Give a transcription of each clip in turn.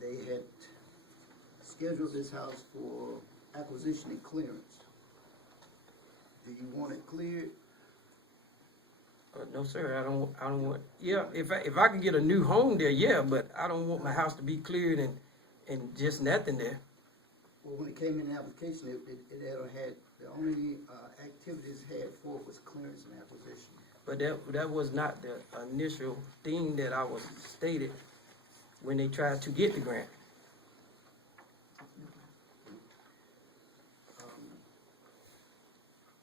they had scheduled this house for acquisition and clearance. Do you want it cleared? No, sir, I don't want, yeah, if I can get a new home there, yeah, but I don't want my house to be cleared and just nothing there. Well, when it came in the application, it had, the only activities it had for was clearance and acquisition. But that was not the initial thing that I was stated when they tried to get the grant.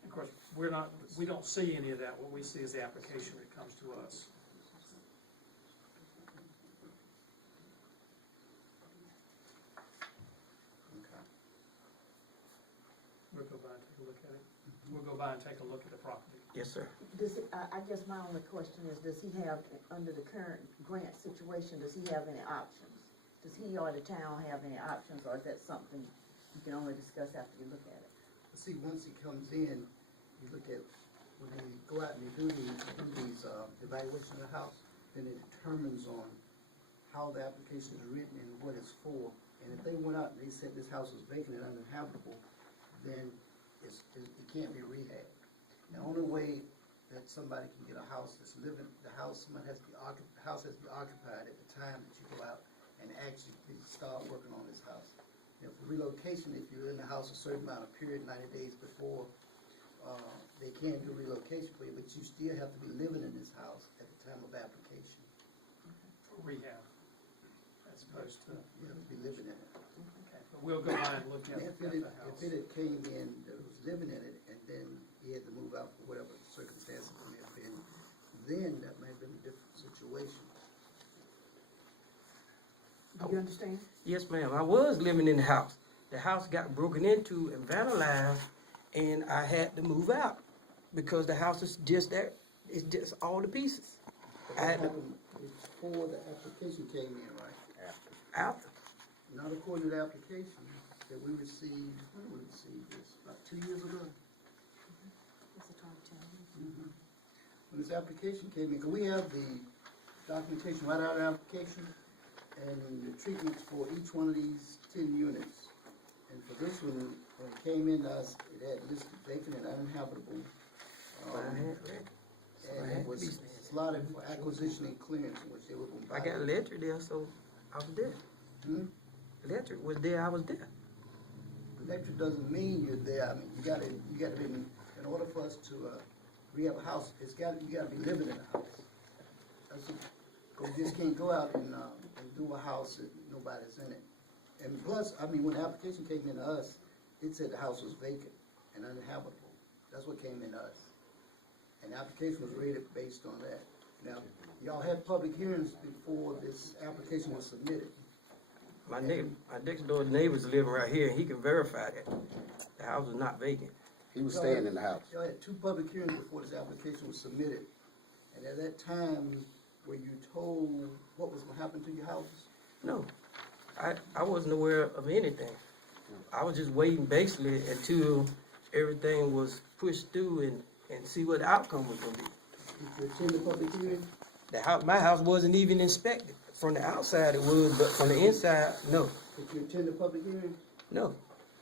Of course, we don't see any of that. What we see is the application that comes to us. Okay. We'll go by and take a look at it. We'll go by and take a look at the property. Yes, sir. Does it, I guess my only question is, does he have, under the current grant situation, does he have any options? Does he or the town have any options, or is that something you can only discuss after you look at it? See, once he comes in, you look at, when they go out and they do these evaluation of the house, then it determines on how the application is written and what it's for. And if they went out and they said this house was vacant and uninhabitable, then it can't be rehabbed. The only way that somebody can get a house that's living, the house has to be occupied at the time that you go out and actually start working on this house. You know, for relocation, if you're in the house a certain amount of period, 90 days before, they can do relocation for you, but you still have to be living in this house at the time of application. For rehab, as opposed to, You have to be living in it. okay, but we'll go by and look at If the house. it had came in, that was living in it, and then he had to move out for whatever circumstances may have been, then that may have been a different situation. Do you understand? Yes, ma'am. I was living in the house. The house got broken into and vandalized, and I had to move out because the house is just there. It's just all the pieces. But I that had to, happened before the application came in, right? after. Not according to the application that we received, when we received this, about 2 years ago. When this application came in, 'cause we have the documentation right out of the application and the treatments for each one of these 10 units. And for this one, when it came in to us, it had listed vacant and uninhabitable. And it was slotted for acquisition and clearance, in which they were going to buy. I got electric there, so I was there. Hmm? Electric was there, I was there. Electric doesn't mean you're there. I mean, you gotta be, in order for us to rehab a house, you gotta be living in a house. That's what, 'cause you just can't go out and do a house that nobody's in it. And plus, I mean, when the application came in to us, it said the house was vacant and uninhabitable. That's what came in to us. And the application was rated based on that. Now, y'all had public hearings before this application was submitted. My next door neighbor's living right here, and he can verify that. The house was not vacant. He was staying in the house. Y'all had 2 public hearings before this application was submitted. And at that time, were you told what was gonna happen to your houses? No, I wasn't aware of anything. I was just waiting basically until everything was pushed through and see what the outcome was gonna be. Did you attend the public hearing? My house wasn't even inspected. From the outside it was, but from the inside, no. Did you attend the public hearing? No,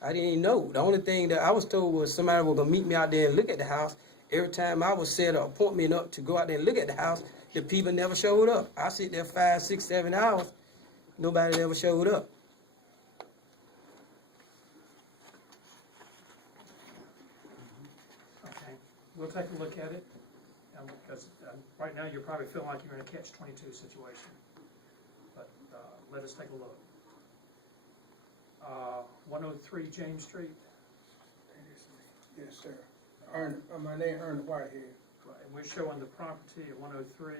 I didn't even know. The only thing that I was told was somebody was gonna meet me out there and look at the house. Every time I was set an appointment up to go out there and look at the house, the people never showed up. I sit there 5, 6, 7 hours, nobody ever showed up. Okay, we'll take a look at it, because right now you're probably feeling like you're in a catch-22 situation. But let us take a look. 103 James Street, Yes, sir. My name Ernest Whitehead. and we're showing the property at 103,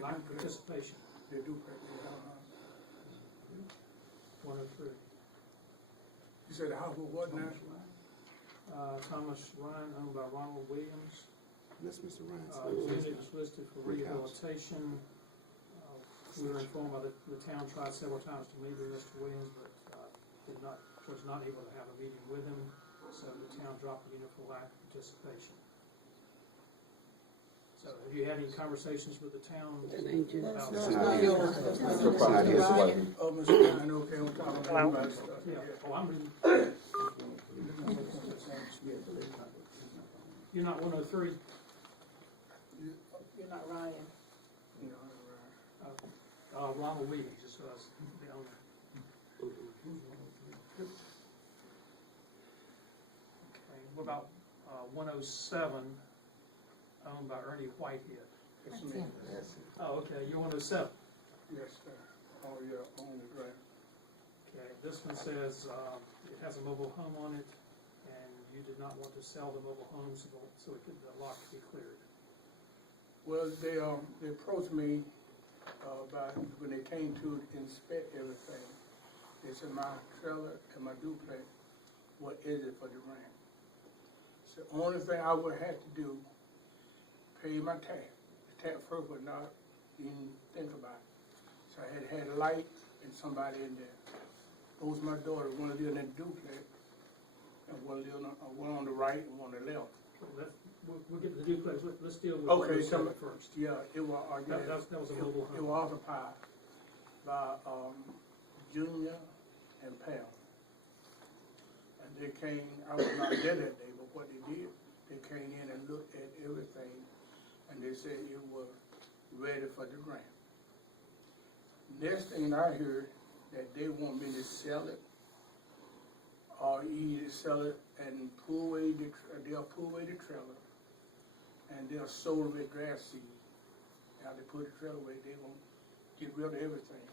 lack of participation, They do pay. 103. You said the house was what now? Thomas Ryan, owned by Ronald Williams. That's Mr. Ryan. Unit is listed for rehabilitation. We were informed by the town tried several times to meet with Mr. Williams, but was not able to have a meeting with him, so the town dropped the unit for lack of participation. So have you had any conversations with the town about? It's not his way. Oh, Mr. Ryan, okay, I'm talking about everybody's stuff. Yeah, oh, I'm reading. You're not 103? You're not Ryan. Ronald Williams, just so I was the owner. Okay, what about 107, owned by Ernie Whitehead? It's me. Oh, okay, you're 107. Yes, sir. Oh, yeah, on the ground. Okay, this one says it has a mobile home on it, and you did not want to sell the mobile home, so the lot could be cleared. Well, they approached me about when they came to inspect everything. They said my trailer and my duplex, what is it for the rent? So the only thing I would have to do, pay my tax. The tax first would not even think about it. So I had a light and somebody in there. Both my daughter, one lived in the duplex, and one on the right and one on the left. We'll get to the duplex, let's deal with Okay, 107 first. Yeah, it was, That was a mobile it home. was occupied by Junior and Pam. And they came, I was not there that day, but what they did, they came in and looked at everything, and they said it was ready for the grant. Next thing I heard, that they want me to sell it, or either sell it and they'll pull away the trailer, and they'll sow with grass seed. Now they put the trailer away, they won't get rid of everything.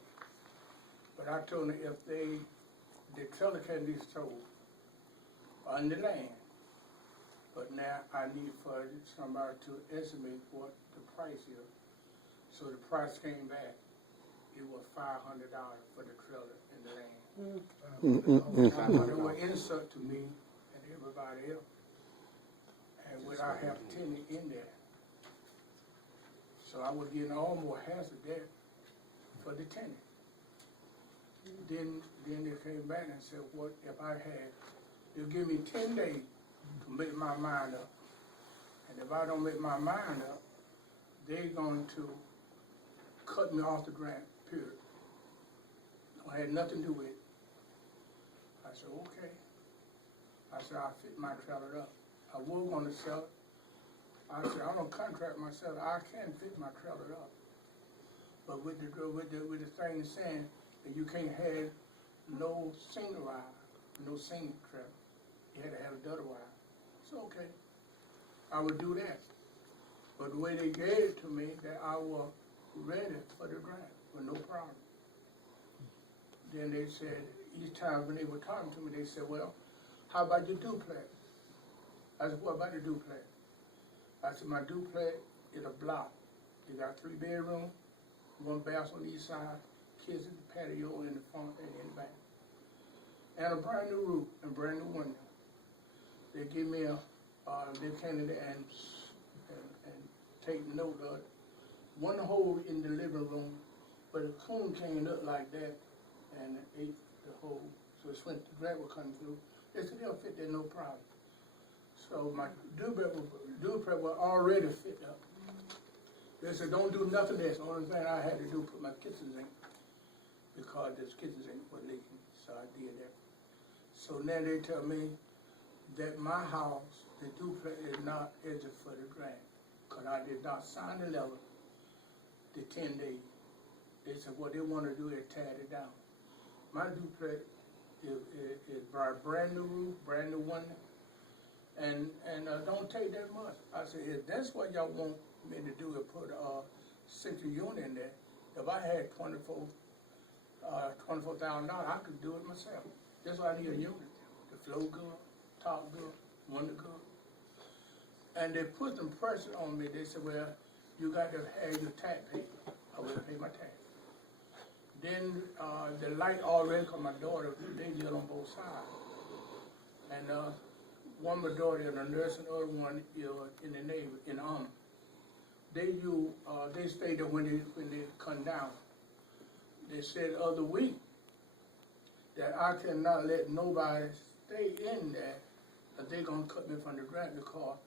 But I told them if the trailer can be sold on the land, but now I need for somebody to estimate what the price is. So the price came back, it was $500 for the trailer and the land. They were insult to me and everybody else. And without having tenant in there. So I was getting almost half of that for the tenant. Then they came back and said, what if I had, they'll give me 10 days to make my mind up. And if I don't make my mind up, they're going to cut me off the grant, period. I had nothing to do with it. I said, okay. I said, I'll fit my trailer up. I was going to sell it. I said, I'm going to contract myself. I can fit my trailer up. But with the thing saying that you can't have no single ride, no single trailer. You had to have a double ride. It's okay. I would do that. But the way they gave it to me, that I was ready for the grant with no problem. Then they said, each time when they were talking to me, they said, well, how about your duplex? I said, what about the duplex? I said, my duplex is a block. You got 3 bedrooms, 1 bath on each side, kids in the patio in the front and in the back. And a brand new roof and brand new window. They give me they came in there and take note of it. One hole in the living room, but the coon came up like that and ate the hole. So it's when the grant would come through. They said they'll fit there no problem. So my duplex was already fit up. They said don't do nothing else. The only thing I had to do was put my kitchen sink because this kitchen sink was leaking. So I did that. So now they tell me that my house, the duplex is not eligible for the grant because I did not sign the letter the 10 days. They said what they want to do is tear it down. My duplex is brand new roof, brand new window, and don't take that much. I said if that's what y'all want me to do, is put a central unit in there. If I had $24,000, I could do it myself. That's why I need a unit. The flow good, top good, window good. And they put some pressure on me. They said, well, you got to have your tax paid. I will pay my tax. Then the light already, because my daughter, they live on both sides. And one of my daughter is a nurse and the other one is in the Navy, in the Army. They stay there when they come down. They said the other week that I cannot let nobody stay in there, that they're going to cut me from the grant because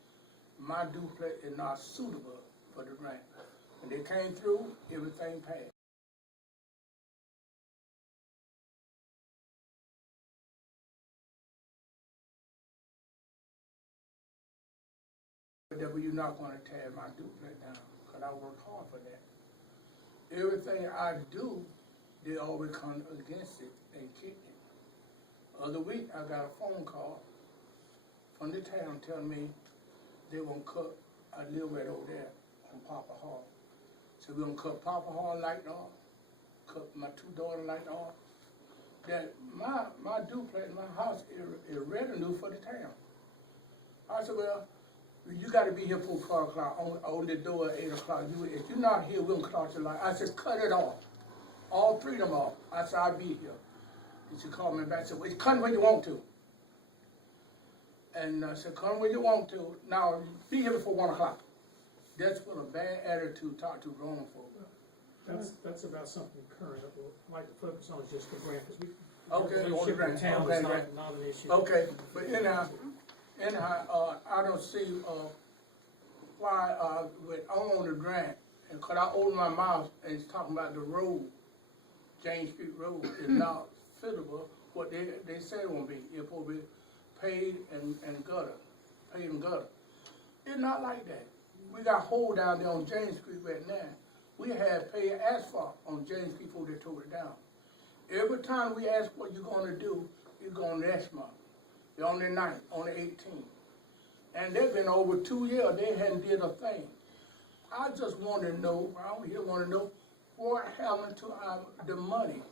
my duplex is not suitable for the grant. When they came through, everything passed. But you're not gonna tear my duplex down, cause I worked hard for that. Everything I do, they always come against it and kick it. Other week, I got a phone call from the town telling me they gonna cut, I live right over there on Papa Hall. So we gonna cut Papa Hall light off, cut my two daughters light off. That my duplex, my house is revenue for the town. I said, well, you gotta be here for 12 o'clock, on the door at 8 o'clock. If you're not here, we'll cut your light. I said, cut it off. All three of them off. I said, I'll be here. And she called me back and said, well, cut where you want to. And I said, come where you want to. Now, be here before 1 o'clock. That's what a bad attitude talk to grown folk. That's about something current. I'd like to focus on is just the grant, because Okay, on the grant. town Okay, is grant. not an issue. Okay, but anyhow, I don't see, why, I'm on the grant, and cause I opened my mouth and it's talking about the road, James Street Road is not fitable, what they said it won't be. It will be paved and gutter, paved and gutter. It's not like that. We got hole down there on James Street right now. We had paved asphalt on James Street before they tore it down. Every time we ask what you're gonna do, you're going next month. They're on the 9th, on the 18th. And they've been over 2 years, they hadn't did a thing. I just want to know, I here want to know what happened to the money.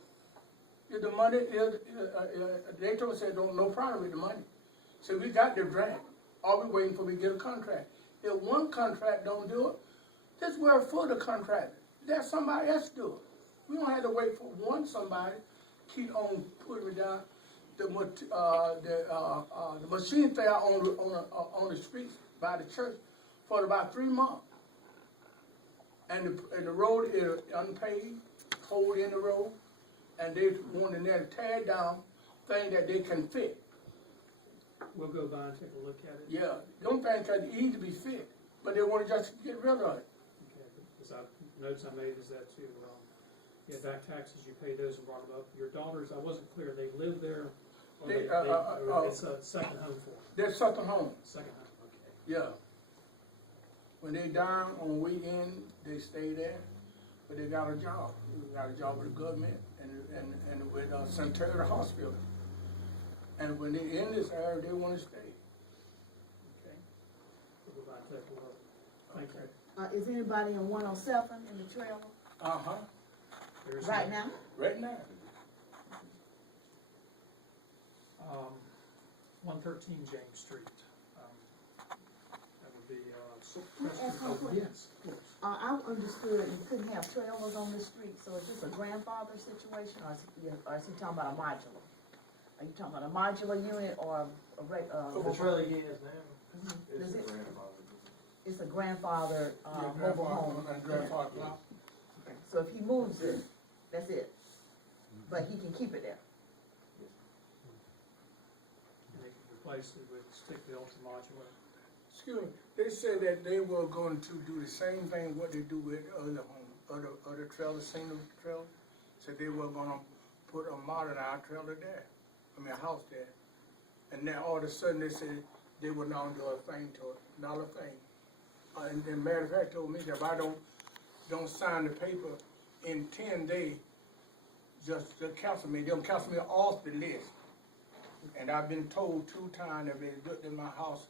If the money is, they told us don't no problem with the money. So we got the grant. All we waiting for we get a contract. If one contract don't do it, this where for the contract. Let somebody else do it. We don't have to wait for somebody keep on putting it down. The machine fell on the streets by the church for about 3 months. And the road is unpaved, hole in the road, and they wanted to tear it down, thing that they can fit. We'll go by and take a look at it. Yeah, them things can easily be fit, but they want to just get rid of it. Okay, because notes I made is that too, back taxes, you pay those and brought them up. Your daughters, I wasn't clear, they live there, or it's a second home for them? They're second home, Second home, okay. yeah. When they down on weekend, they stay there, but they got a job. They got a job with the government and with Sanitary Hospital. And when they in this area, they want to stay. Okay. We'll go by and take a look. Thank you. Is anybody in 107 in the trailer Uh-huh, There's right no- now? right now. 113 James Street. That would be, Can I ask one question? yes, of course. I understood you couldn't have trailers on this street, so is this a grandfather situation, or is he talking about a modular? Are you talking about a modular unit or a The trailer he has now Is is it- a grandfather. it's a grandfather, Yeah, mobile home? and grandfather block. Okay. So if he moves it, that's it, but he can keep it there? And they can replace it with stick-built and modular. Excuse me, they said that they were going to do the same thing what they do with other homes, other trailers, single trailers. Said they were gonna put a modernized trailer there, a house there. And then all of a sudden they said they would not do a thing to it, not a thing. And the matter of fact told me that if I don't sign the paper in 10 days, just cancel me, they'll cancel me off the list. And I've been told 2 times that they looked in my house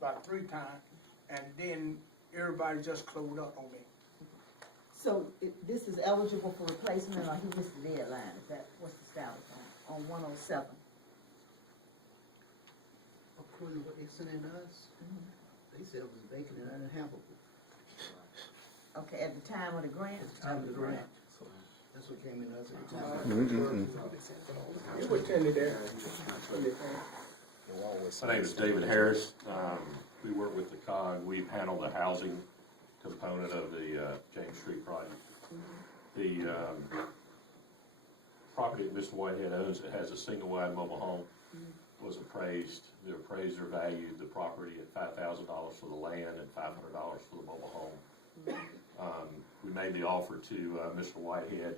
about 3 times, and then everybody just closed up on me. So this is eligible for replacement, or he missed the deadline, is that, what's the status on 107? According to what they sent in us, they said it was vacant and uninhabitable. Okay, at the time of the grant? At the time of the grant. That's what came in us at the time. You were tending there. My name is David Harris. We work with the COG. We've handled the housing component of the James Street project. The property that Mr. Whitehead owns, it has a single-wide mobile home, was appraised. The appraiser valued the property at $5,000 for the land and $500 for the mobile home. We made the offer to Mr. Whitehead,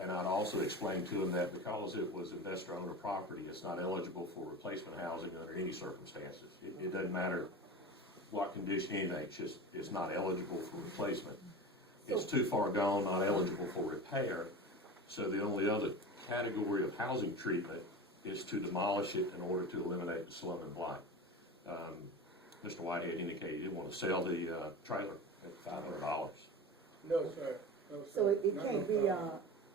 and I'd also explained to him that because it was investor-owner property, it's not eligible for replacement housing under any circumstances. It doesn't matter what condition, anything, it's not eligible for replacement. It's too far gone, not eligible for repair, so the only other category of housing treatment is to demolish it in order to eliminate the slum and blight. Mr. Whitehead indicated he didn't want to sell the trailer at $500. No, sir. No, sir. So it Not can't no be, problem.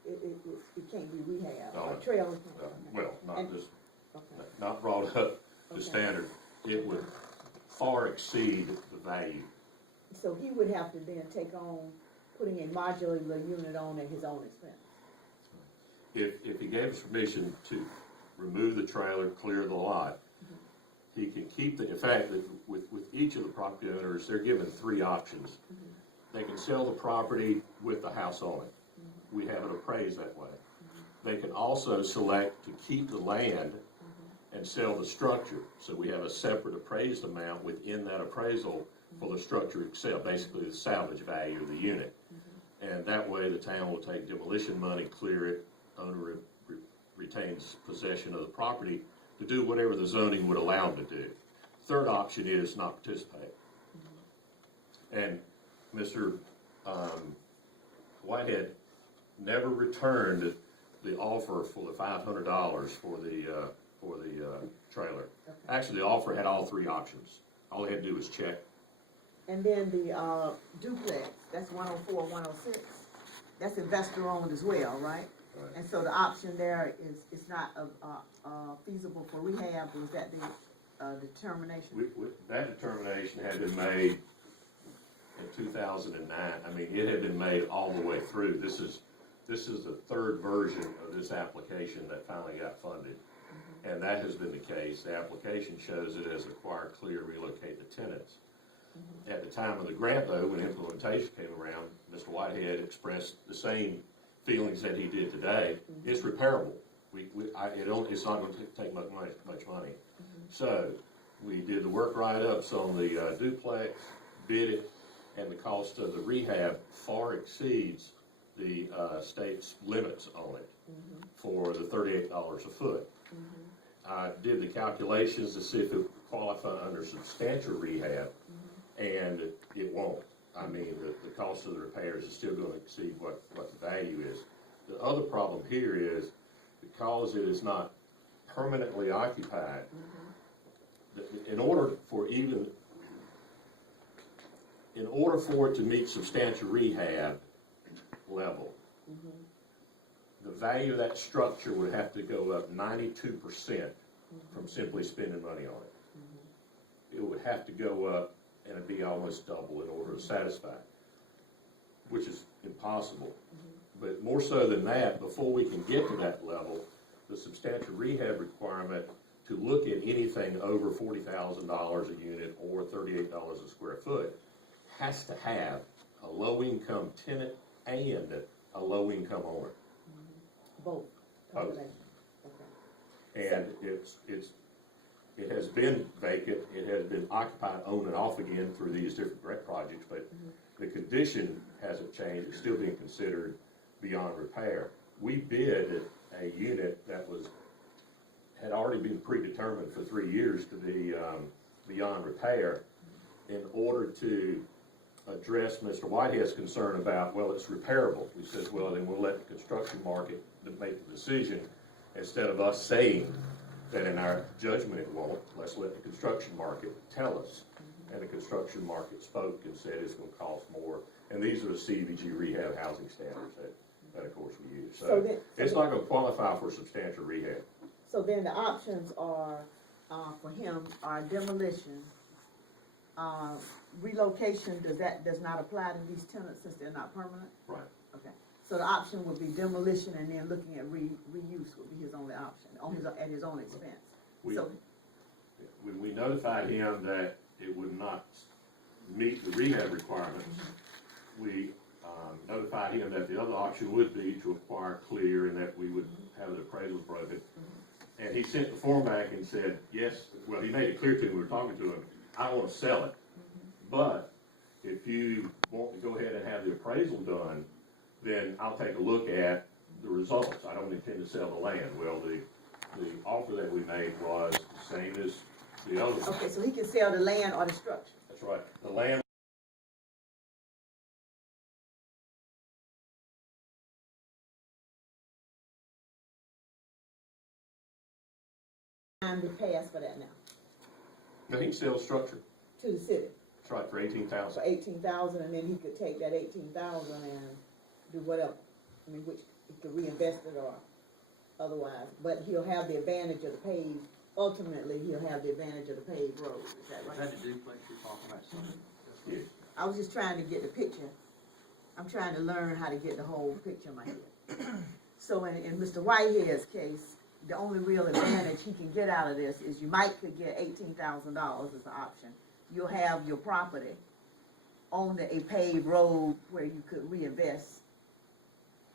it can't be rehab, No. or trailer can't. Well, not And- just, Okay. not brought up to Okay. standard. It would far exceed the value. So he would have to then take on putting a modular unit on at his own expense. If he gave us permission to remove the trailer, clear the lot, he can keep the, in fact, with each of the property owners, they're given 3 options. They can sell the property with the house on it. We have it appraised that way. They can also select to keep the land and sell the structure. So we have a separate appraised amount within that appraisal for the structure itself, basically the salvage value of the unit. And that way the town will take demolition money, clear it, owner retains possession of the property to do whatever the zoning would allow them to do. Third option is not participate. And Mr. Whitehead never returned the offer for the $500 for the trailer. Okay. Actually, the offer had all 3 options. All he had to do was check. And then the duplex, that's 104, 106, that's investor owned as well, right? Right. And so the option there is, it's not feasible for rehab, was that the determination? That determination had been made in 2009. I mean, it had been made all the way through. This is the 3rd version of this application that finally got funded. And that has been the case. The application shows it as acquire, clear, relocate the tenants. At the time of the grant, though, when implementation came around, Mr. Whitehead expressed the same feelings that he did today. It's repairable. It's not going to take much money. So we did the work write-ups on the duplex, bid it, and the cost of the rehab far exceeds the state's limits on it for the $38 a foot. I did the calculations to see if it would qualify under substantial rehab, and it won't. I mean, the cost of the repairs is still going to exceed what the value is. The other problem here is because it is not permanently occupied, in order for it to meet substantial rehab level, the value of that structure would have to go up 92% from simply spending money on it. It would have to go up and it'd be almost double in order to satisfy, which is impossible. But more so than that, before we can get to that level, the substantial rehab requirement to look at anything over $40,000 a unit or $38 a square foot has to have a low-income tenant and a low-income owner. Both. Both. Okay. And it has been vacant, it has been occupied on and off again through these different grant projects, but the condition hasn't changed, it's still being considered beyond repair. We bid a unit that had already been predetermined for 3 years to be beyond repair in order to address Mr. Whitehead's concern about, well, it's repairable. We said, well, then we'll let the construction market make the decision instead of us saying that in our judgment it won't. Let's let the construction market tell us. And the construction market spoke and said it's going to cost more. And these are the CDBG rehab housing standards that of course we use. So it's not going to qualify for substantial rehab. So then the options are, for him, are demolition, relocation, does not apply to these tenants since they're not permanent? Right. Okay, so the option would be demolition and then looking at reuse would be his only option, at his own expense. We So, notified him that it would not meet the rehab requirements. We notified him that the other option would be to acquire clear and that we would have the appraisal broken. And he sent the form back and said, yes, well, he made it clear to me, we were talking to him, I want to sell it. But if you want to go ahead and have the appraisal done, then I'll take a look at the results. I don't intend to sell the land. Well, the offer that we made was the same as the other one. Okay, so he can sell the land or the structure. That's right. The land. Time to pass for that now, No, he can sell the structure. to the city, That's right, for 18,000. for 18,000, and then he could take that 18,000 and do whatever. I mean, which, he could reinvest it or otherwise, but he'll have the advantage of the paved, ultimately, he'll have the advantage of the paved road, is that right? Is that the duplex you're talking about, son? Yeah. I was just trying to get the picture. I'm trying to learn how to get the whole picture in my head. So in Mr. Whitehead's case, the only real advantage he can get out of this is you might could get $18,000 as an option. You'll have your property on a paved road where you could reinvest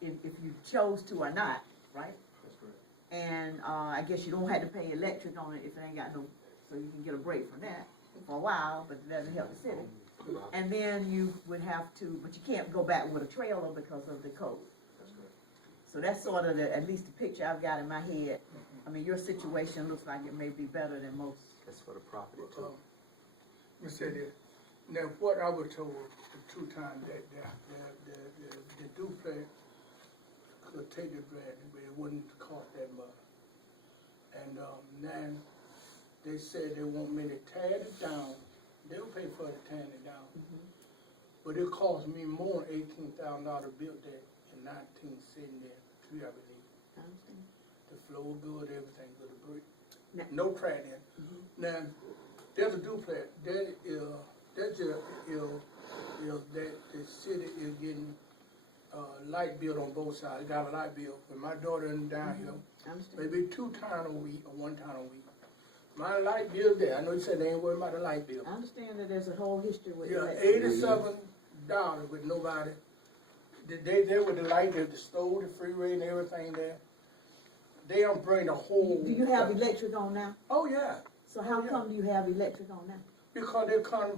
if you chose to or not, right? That's correct. And I guess you don't have to pay electric on it if it ain't got no, so you can get a break from that for a while, but it doesn't help the city. And then you would have to, but you can't go back with a trailer because of the code. That's correct. So that's sort of at least the picture I've got in my head. I mean, your situation looks like it may be better than most. That's for the property too. Let me say this. Now, what I was told the 2 times that the duplex could take the land, but it wouldn't cost that much. And now they said they want me to tear it down. They'll pay for the tearing it down. But it cost me more than $18,000 to build that in 1973, I believe. I understand. The floor good, everything good, the brick. Now- No crack in. Now, there's a duplex, that just that the city is getting, light bill on both sides, it got a light bill, when my daughter in down here, I understand. maybe 2 times a week or 1 time a week. My light bill there, I know you said they ain't worried about the light bill. I understand that there's a whole history with Yeah, that. $87 with nobody. They there with the light, the stove, the freeway and everything there. They don't bring the whole. Do you have electric on now? Oh, yeah. So how Yeah. come do you have electric on now? Because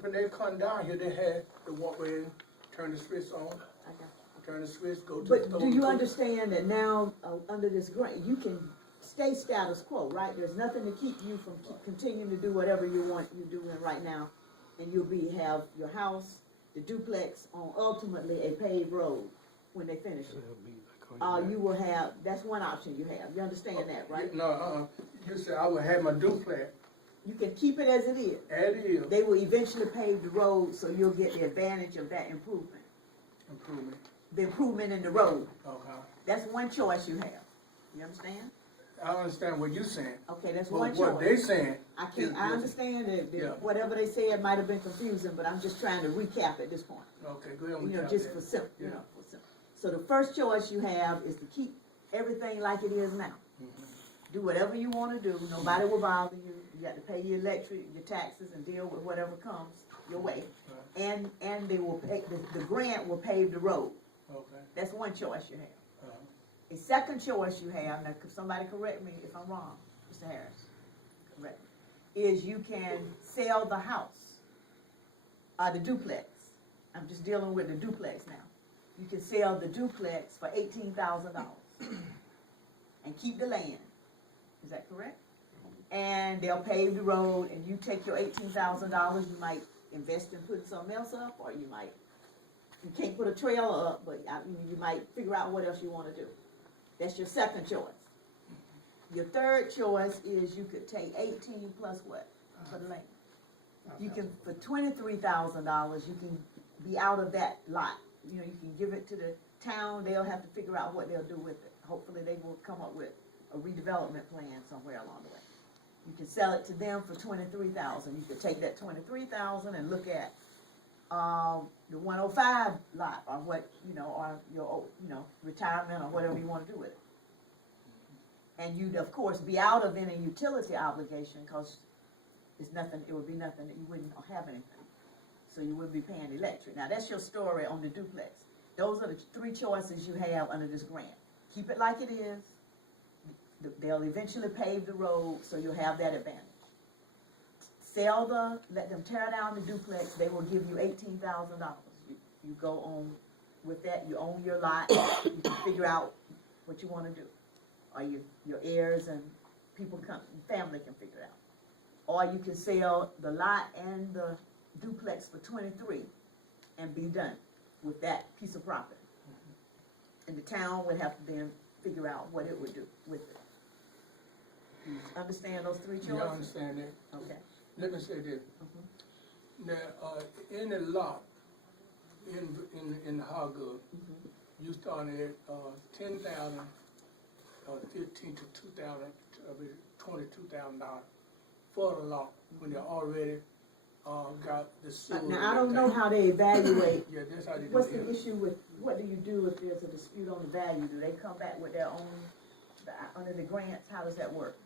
when they come down here, they had to walk in, turn the switch on, I got you. turn the switch, go to the But stove. do you understand that now, under this grant, you can stay status quo, right? There's nothing to keep you from continuing to do whatever you want you're doing right now. And you'll have your house, the duplex on ultimately a paved road when they finish it. You will have, that's one option you have. You understand that, right? No, you said I would have my duplex, You can keep it as it is. as it is, They will eventually pave the road, so you'll get the advantage of that improvement. improvement. The improvement in the road. Okay. That's one choice you have. You understand? I understand what you're saying. Okay, that's But one what they choice. saying. I is understand that Yeah. whatever they said might have been confusing, but I'm just trying to recap at this point. Okay, go ahead. You know, just for simple, Yeah. for simple. So the first choice you have is to keep everything like it is now. Do whatever you want to do. Nobody will bother you. You got to pay your electric, your taxes, and deal with whatever comes your way. And they will pay, the grant will pave the road. Okay. That's one choice you have. Uh-huh. A second choice you have, now could somebody correct me if I'm wrong, Mr. Harris, correct me, is you can sell the house, the duplex. I'm just dealing with the duplex now. You can sell the duplex for $18,000 and keep the land. Is that correct? And they'll pave the road and you take your $18,000, you might invest in putting something else up, or you can't put a trailer up, but you might figure out what else you want to do. That's your second choice. Your third choice is you could take 18 plus what for the land. You can, for $23,000, you can be out of that lot. You know, you can give it to the town. They'll have to figure out what they'll do with it. Hopefully, they will come up with a redevelopment plan somewhere along the way. You can sell it to them for $23,000. You could take that $23,000 and look at the 105 lot, or what, or your, retirement, or whatever you want to do with it. And you'd, of course, be out of any utility obligation, because it would be nothing, that you wouldn't have anything. So you wouldn't be paying electric. Now, that's your story on the duplex. Those are the 3 choices you have under this grant. Keep it like it is. They'll eventually pave the road, so you'll have that advantage. let them tear down the duplex, they will give you $18,000. You go on with that, you own your lot, you can figure out what you wanna do. Or your heirs and family can figure it out. Or you can sell the lot and the duplex for 23 and be done with that piece of property. And the town would have to then figure out what it would do with it. You understand those three choices? Yeah, I understand that. Okay. Let me say this. Now, in a lot, in Hobgood, you started at 10,000, 15 to 2,000, $22,000 for the lot when they already got the civil. Now, I don't know how they evaluate. Yeah, that's how they do it. What's the issue with, what do you do if there's a dispute on the value? Do they come back with their own, under the grants? How does that work?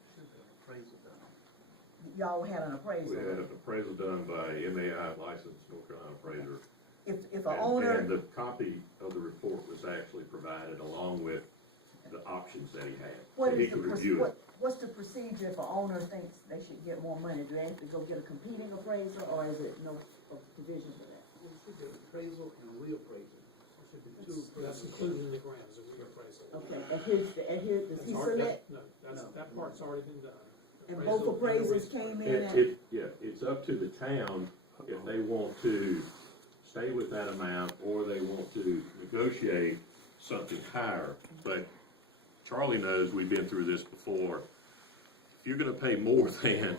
Appraisal done. Y'all had an appraisal. We had an appraisal done by MAI licensed North Carolina appraiser. If an And owner, the copy of the report was actually provided along with the options that he had. what So he is could review it. what's the procedure if an owner thinks they should get more money? Do they have to go get a competing appraiser, or is it no provision for that? It should be appraisal and reappraisal. It should be two That's appraisals. included in the grant as a reappraisal. Okay, does he That's already- select? No, that part's already been done. And both Appraisal and appraisers reappraisal. came in Yeah, it's up to the town if they want to stay with that amount or they want to negotiate something higher. But Charlie knows, we've been through this before. If you're gonna pay more than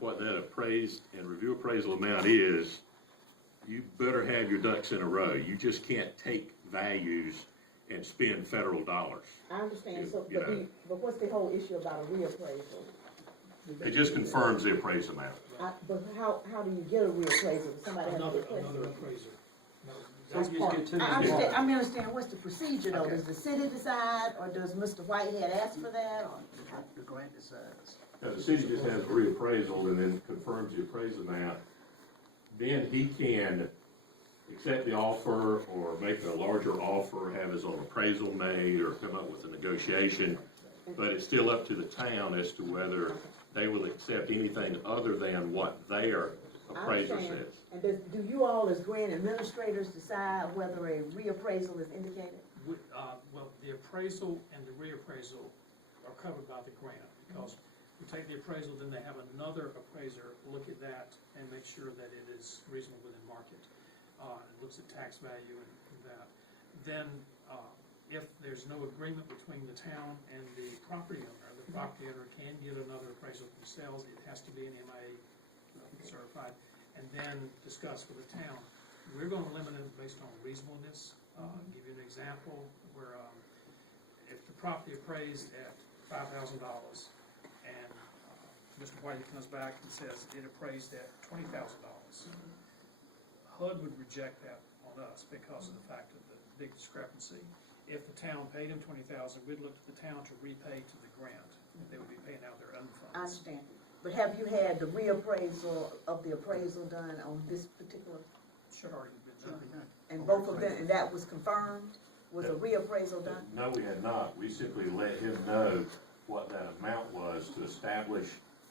what that appraised and review appraisal amount is, you better have your ducks in a row. You just can't take values and spend federal dollars. I understand, so, You know. but what's the whole issue about a reappraisal? It just confirms the appraised amount. But how do you get a reappraisal? Does somebody have to Another request it? appraiser. No, That's values part get- two. I understand what's the procedure though, Okay. does the city decide, or does Mr. Whitehead ask for that, or? The grant decides. Now, the city just has a reappraisal and then confirms the appraised amount. Then he can accept the offer or make a larger offer, have his own appraisal made, or come up with a negotiation. But it's still up to the town as to whether they will accept anything other than what their appraiser I understand. says. And do you all as grant administrators decide whether a reappraisal is indicated? Well, the appraisal and the reappraisal are covered by the grant, because we take the appraisal, then they have another appraiser look at that and make sure that it is reasonable within market. It looks at tax value and that. Then, if there's no agreement between the town and the property owner can get another appraisal themselves. It has to be an MIA certified, and then discuss with the town. We're gonna limit it based on reasonableness. Give you an example where, if the property appraised at $5,000 and Mr. Whitey comes back and says it appraised at $20,000, HUD would reject that on us because of the fact of the big discrepancy. If the town paid him $20,000, we'd look to the town to repay to the grant. They would be paying out their own funds. I understand, but have you had the reappraisal of the appraisal done on this particular, Should already been done. and both of them, and that was confirmed? Was a reappraisal done? No, we had not. We simply let him know what that amount was to establish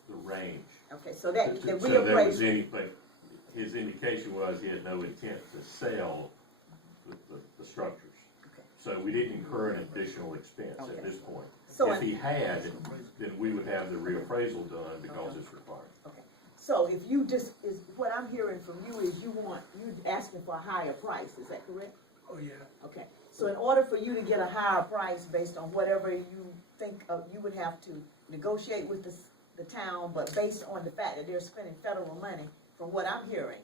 the range. Okay, so that, the So there was reappraisal, any, but his indication was he had no intent to sell the structures. Okay. So we didn't incur an additional expense Okay. at this point. So If he had, then we would have the reappraisal done because it's required. okay, so if you what I'm hearing from you is you're asking for a higher price, is that correct? Oh, yeah. Okay, so in order for you to get a higher price based on whatever you think of, you would have to negotiate with the town, but based on the fact that they're spending federal money, from what I'm hearing,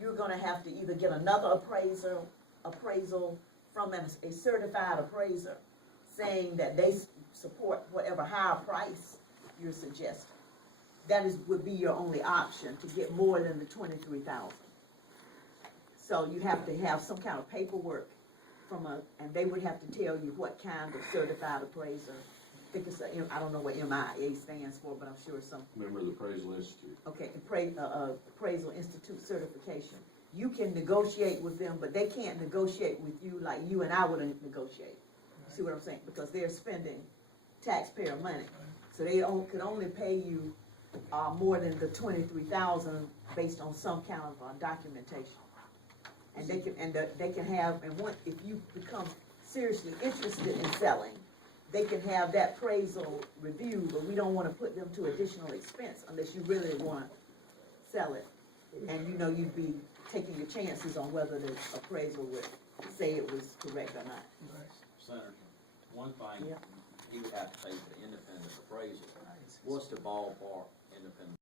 you're gonna have to either get another appraisal from a certified appraiser saying that they support whatever higher price you're suggesting. That would be your only option to get more than the 23,000. So you have to have some kind of paperwork and they would have to tell you what kind of certified appraiser. I think it's I don't know what MIA stands for, but I'm sure it's some, Member of the Appraisal Institute. okay, Appraisal Institute certification. You can negotiate with them, but they can't negotiate with you like you and I would negotiate. See what I'm saying? Because they're spending taxpayer money. So they could only pay you more than the 23,000 based on some kind of documentation. And they can have, and if you become seriously interested in selling, they can have that appraisal review, but we don't wanna put them to additional expense unless you really wanna sell it. And you know, you'd be taking your chances on whether the appraisal would say it was correct or not. Senator, one thing, Yeah. he would have to pay for the independent appraisal. What's the ballpark independent?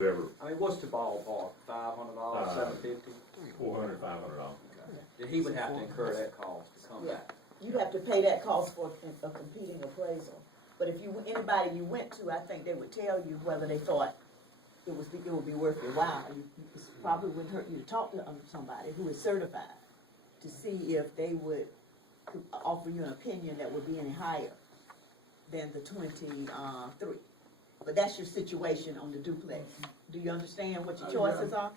Whoever, I mean, what's the ballpark, $500, $750? $400, $500. Then he would have to incur that cost to come Yeah. back. You'd have to pay that cost for a competing appraisal. But if anybody you went to, I think they would tell you whether they thought it would be worth your while. It probably wouldn't hurt you to talk to somebody who is certified to see if they would offer you an opinion that would be any higher than the 23. But that's your situation on the duplex. Do you understand what your choices are?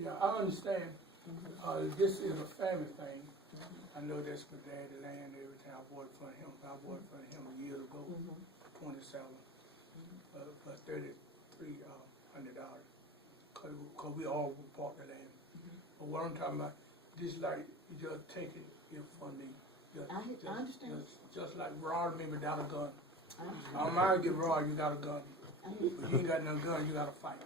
Yeah, I understand. This is a family thing. I know that's my daddy land, every time I bought it from him. I bought it from him a year ago, 27, for $3,300. Cause we all bought the land. But what I'm talking about, this like, you just taking it from me. I understand. Just like Rod made me without a gun. I don't mind get Rod, you got a gun. But you ain't got no gun, you gotta fight.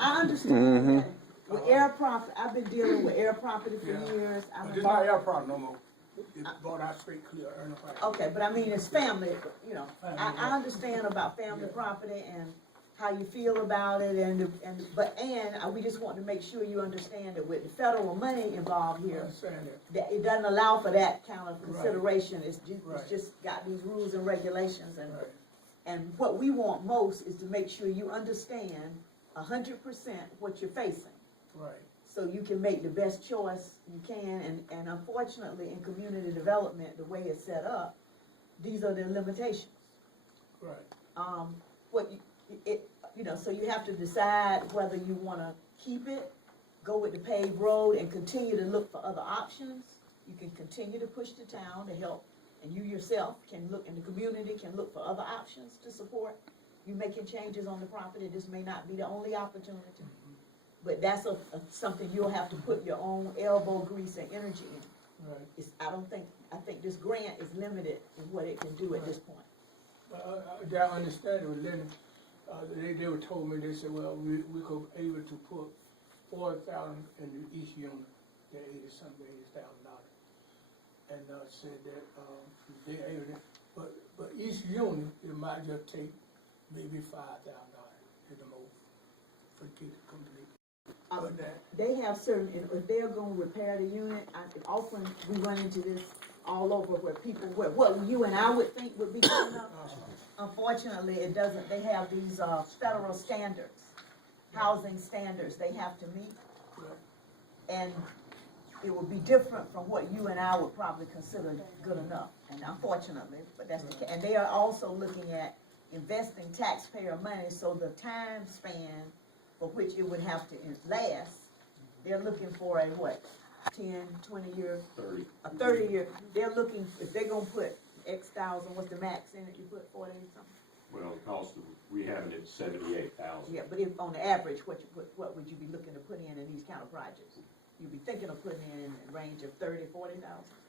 I understand. With air property, I've been dealing with air property for years. But this not air problem no more. It's bought out straight clear, earn a fight. Okay, but I mean, it's family, you know, I understand about family property and how you feel about it we just want to make sure you understand that with the federal money involved I here, understand that. that it doesn't allow for that kind of consideration. It's Right. just got these rules and regulations Right. and what we want most is to make sure you understand 100% what you're facing. Right. So you can make the best choice you can, and unfortunately, in community development, the way it's set up, these are the limitations. Right. So you have to decide whether you wanna keep it, go with the paved road, and continue to look for other options. You can continue to push the town to help, and you yourself can look, and the community can look for other options to support you making changes on the property. This may not be the only opportunity. But that's something you'll have to put your own elbow grease and energy in. Right. I think this grant is limited in what it can do at this point. I understand it was limited. They were told me, they said, well, we could able to put 40,000 in the east unit, the $80,000. And said that they able to, but each unit, it might just take maybe $5,000 at the most for the kids to complete. They have certain, if they're gonna repair the unit, often we run into this all over where people, what you and I would think would be good enough. Unfortunately, it doesn't, they have these federal standards, housing standards they have to meet. And it would be different from what you and I would probably consider good enough. And unfortunately, but that's the case. And they are also looking at investing taxpayer money, so the time span for which it would have to last, they're looking for a 10, 20 year, 30. a 30 year, they're looking, if they're gonna put X thousand, what's the max in it, you put 40 something? Well, the cost of rehabbing it, 78,000. Yeah, but if, on the average, what would you be looking to put in these kind of projects? You'd be thinking of putting in a range of 30, 40,000?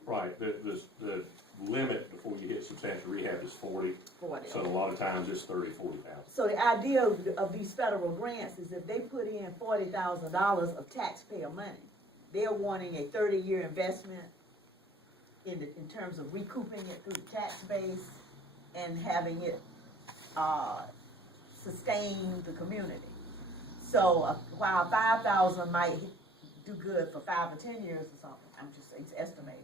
Right, the limit before you hit substantial rehab is 40. 40. So a lot of times it's 30, 40,000. So the idea of these federal grants is if they put in $40,000 of taxpayer money, they're wanting a 30-year investment in terms of recouping it through the tax base and having it sustain the community. So while 5,000 might do good for 5 or 10 years or something, I'm just estimating.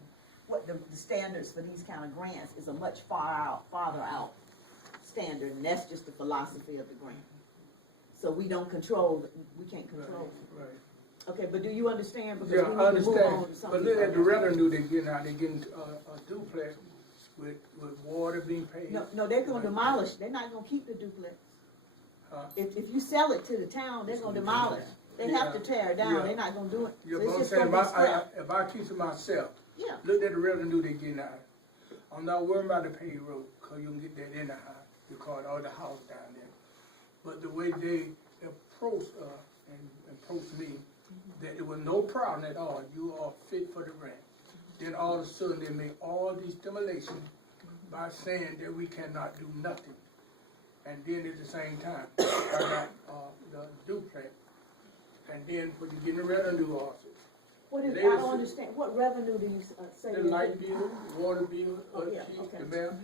What the standards for these kind of grants is a much farther out standard, and that's just the philosophy of the grant. So we don't control, we can't control. Right. Okay, but do you understand? Because Yeah, we I need to move on understand. to something. But look at the revenue they're getting out. They're getting a duplex with water being paid. No, they're gonna demolish, they're not gonna keep the duplex. Huh? If you sell it to the town, they're gonna demolish. They have to tear it down, they're not gonna do it. Yeah, So but it's I'm just saying, gonna be scrapped. if I keep to myself, Yeah, look at the revenue they getting out. I'm not worried about the payroll, cause you can get that in the house, because all the house down there. But the way they approach, and approach me, that there was no problem at all, you are fit for the grant. Then all of a sudden, they make all these stimulations by saying that we cannot do nothing. And then at the same time, I got, the duplex, and then when you get the revenue officer, what is, I They was- don't understand, what revenue do you say? the you light get? bill, water bill, Oh, yeah, upkeep, okay. the mail,